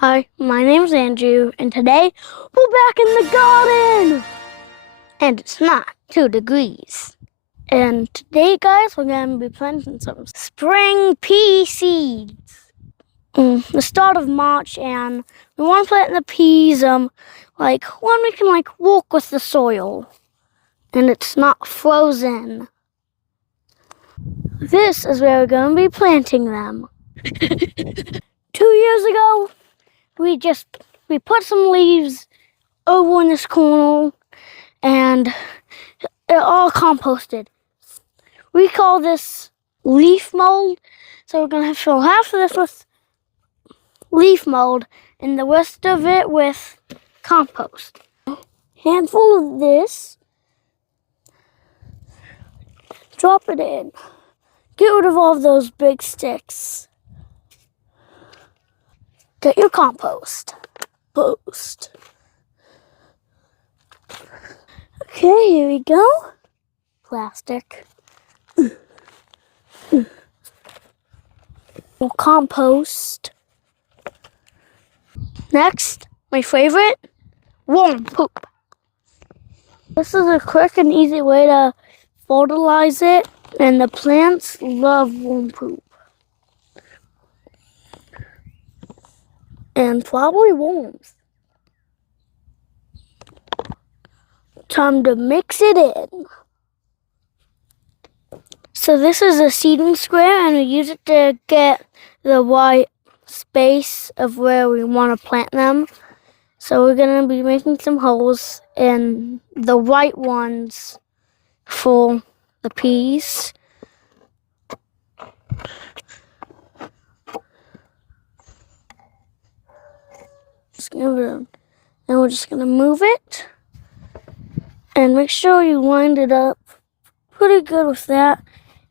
Hi, my name's Andrew, and today we're back in the garden! And it's not 2 degrees. And today, guys, we're going to be planting some spring pea seeds. The start of March, and we want to plant the peas, when we can, walk with the soil. And it's not frozen. This is where we're going to be planting them. 2 years ago, we put some leaves over in this corner, and it all composted. We call this leaf mold, so we're gonna fill half of this with leaf mold and the rest of it with compost. Handful of this, drop it in. Get rid of all of those big sticks. Get your compost. Okay, here we go. Plastic. We'll compost. Next, my favorite, worm poop. This is a quick and easy way to fertilize it, and the plants love worm poop. And probably worms. Time to mix it in. So this is a seeding square, and we use it to get the right space of where we want to plant them. So we're going to be making some holes in the right ones for the peas. And we're just going to move it. And make sure you lined it up pretty good with that.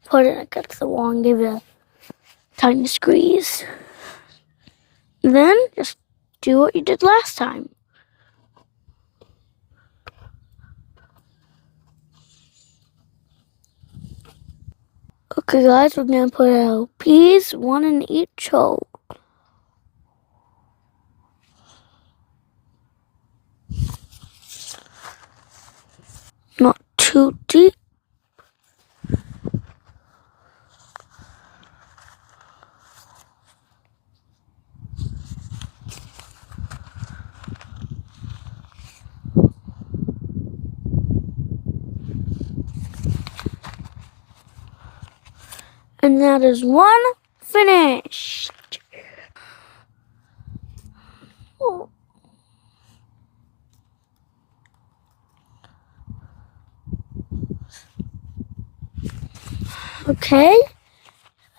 Put it against the wall and give it a tiny squeeze. Then just do what you did last time. Okay guys, we're going to put our peas, one in each hole. Not too deep. And that is one finished. Oh. Okay,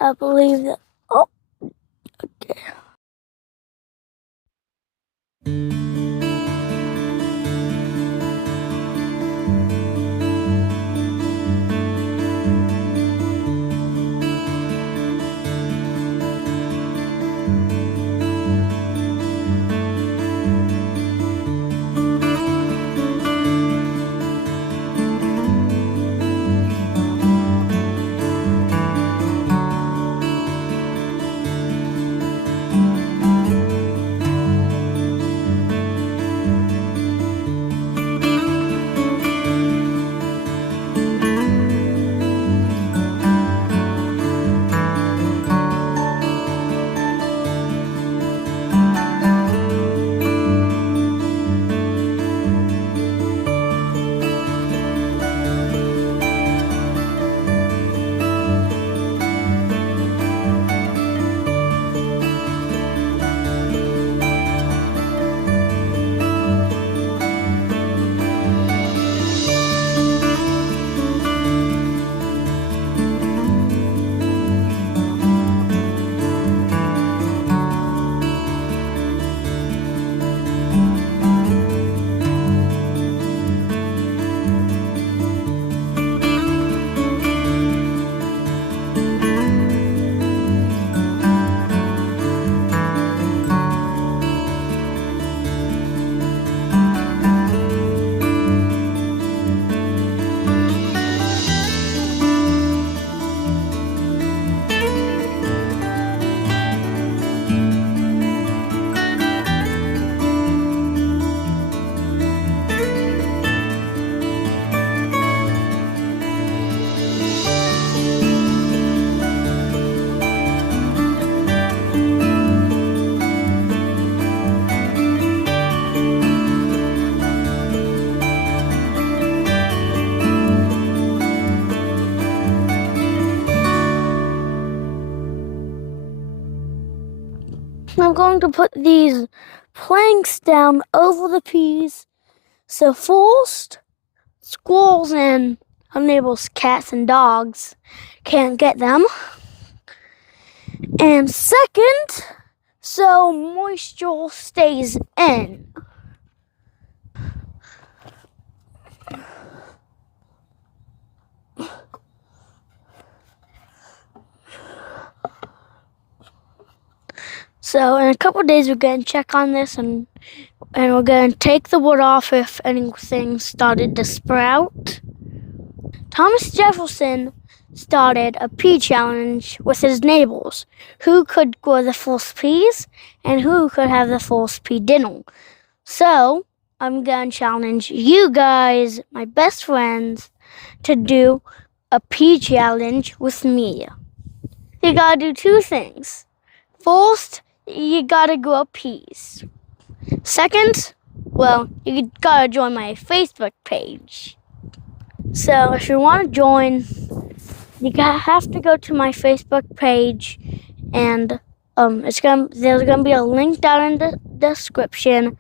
I believe that. Oh, okay. going to put these planks down over the peas. So first, squirrels and our neighbors' cats and dogs can't get them. And second, so moisture stays in. So in a couple of days, we're going to check on this and we're going to take the wood off if anything started to sprout. Thomas Jefferson started a pea challenge with his neighbors. Who could grow the first peas and who could have the first pea dinner. So I'm going to challenge you guys, my best friends, to do a pea challenge with me. You got to do two things. First, you got to grow peas. Second, well, you got to join my Facebook page. So if you want to join, you have to go to my Facebook page, and there's gonna be a link down in the description.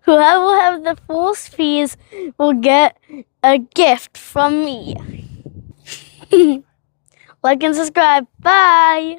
Whoever has the first peas will get a gift from me. Like and subscribe. Bye.